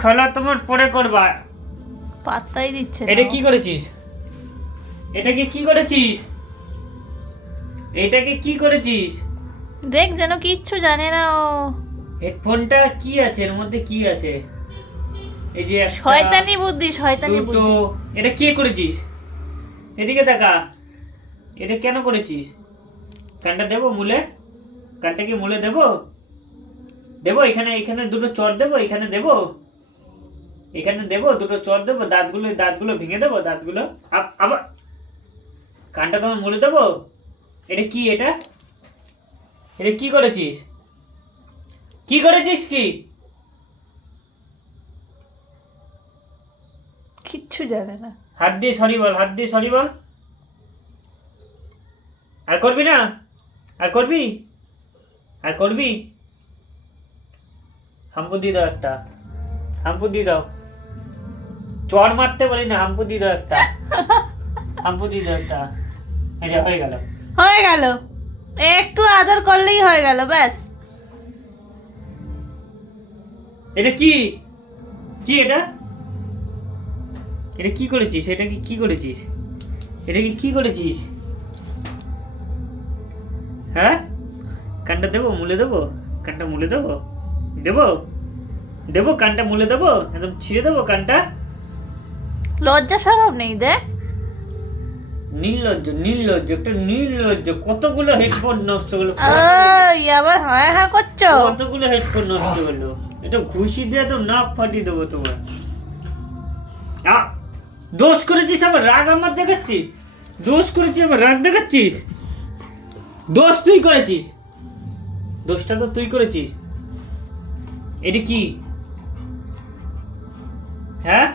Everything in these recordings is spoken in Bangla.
খেলা তোমার পরে করবা। পাত্তাই দিচ্ছে না। এটা কি করেছিস? এটাকে কি করেছিস? এটাকে কি করেছিস? দেখ যেন কিচ্ছু জানে না ও। হেডফোনটা কি আছে এর মধ্যে? কি আছে? এই যে একটা, শয়তানি বুদ্ধি, শয়তানি দুটো। বুদ্ধি। এটা কি করেছিস? এদিকে তাকা। এটা কেন করেছিস? কানটা দেবো মুলে? কানটা কি মুলে দেবো? দেবো এখানে, এখানে দুটো চড় দেবো, এখানে দেবো, এখানে দেবো দুটো চড় দেবো, দাঁতগুলো ভেঙে দেবো, দাঁতগুলো আবার কানটা তোমার মুলে দেবো। এটা কি? এটা এটা কি করেছিস? কি করেছিস? কি কিচ্ছু জানে না। হাত দিয়ে সরি বল, হাত দিয়ে সরি বল। আর করবি না? আর করবি? আর করবি? হাম্পু দিয়ে দাও একটা, হাম্পু দিয়ে দাও। চড় মারতে বলি না, হাম্পু দিয়ে দাও একটা, হাম্পু দিয়ে দাও একটা। এটা হয়ে গেল, হয়ে গেল, একটু আদর করলেই হয়ে গেল, ব্যাস। এটা কি? কি এটা? এটা কি করেছিস? এটা কি করেছিস? এটা কি করেছিস? হ্যাঁ, কানটা দেবো মুলে দেবো? কানটা মুলে দেবো? দেবো দেবো কানটা মুলে দেবো, একদম ছিঁড়ে দেবো কানটা। লজ্জা শরম নেই দেখ। নির্লজ্জ, নির্লজ্জ, একটা নির্লজ্জ। কতগুলো হেডফোন নষ্ট হলো, ওই আবার হ্যাঁ হ্যাঁ করছো। কতগুলো হেডফোন নষ্ট হলো। এটা ঘুষি দিয়ে তো নাক ফাটিয়ে দেবো তোমার। দোষ করেছিস আবার রাগ আমার দেখাচ্ছিস? দোষ করেছিস আবার রাগ দেখাচ্ছিস? দোষ তুই করেছিস, দোষটা তো তুই করেছিস। এটা কি? হ্যাঁ,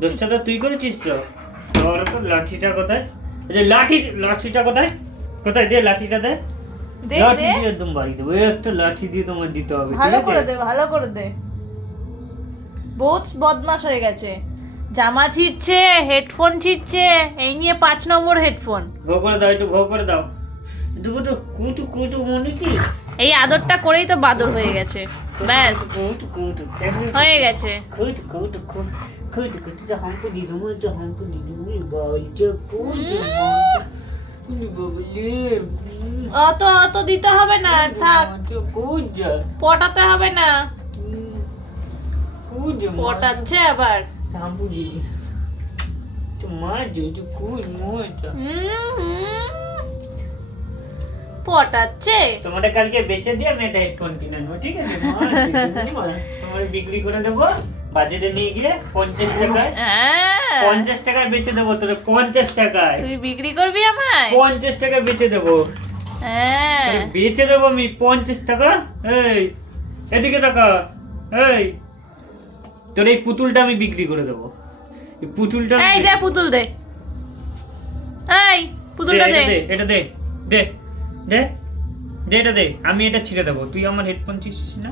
দোষটা তো তুই করেছিস। তো তোর তো লাঠিটা কোথায়? আচ্ছা লাঠিটা কোথায়? কোথায়? দে লাঠিটা, দে। দে লাঠি দে, দিয়ে একদম বাড়ি দেবো। এই একটা লাঠি দিয়ে তোমার দিতে হবে, ঠিক ভালো আছে? করে দে, ভালো করে দে। বহুত বদমাশ হয়ে গেছে। জামা ছিঁড়ছে, হেডফোন ছিঁড়ছে, এই নিয়ে 5 নম্বর হেডফোন। ভো করে দাও, একটু ভো করে দাও। দুটো কুটু কুটু মনে কি? এই আদরটা করেই তো বাদর হয়ে গেছে, ব্যাস কুটু কুটু হয়ে গেছে। কুটু কুটু কুটু কুটু যা हमको दी दो, जो हमको दी दो, बाल जो कुटु বাবলে। অত দিতে হবে না, আর থাক। কুজা পটাতে হবে না, কুজা পটাচ্ছে আবার। हमको दी তো মা जो কুজ মোটা। পটাচ্ছে। তোমাদের কালকে বেচে দিয়ে আমি একটা হেডফোন কিনে নেবো, ঠিক আছে? তোমার বিক্রি করে দেবো বাজেটে নিয়ে গিয়ে 50 টাকায়। হ্যাঁ, 50 টাকায় বেচে দেবো তোর, 50 টাকায়। তুই বিক্রি করবি আমায়? 50 টাকায় বেচে দেবো। হ্যাঁ, তোরে বেচে দেবো আমি 50 টাকা। এই এদিকে টাকা। এই তোর এই পুতুলটা আমি বিক্রি করে দেবো। এই পুতুলটা এই দে পুতুল দে, এই পুতুলটা দে। এটা দে দে দে দে, এটা দে। আমি এটা ছিঁড়ে দেবো, তুই আমার হেডফোন ছিঁড়ছিস না?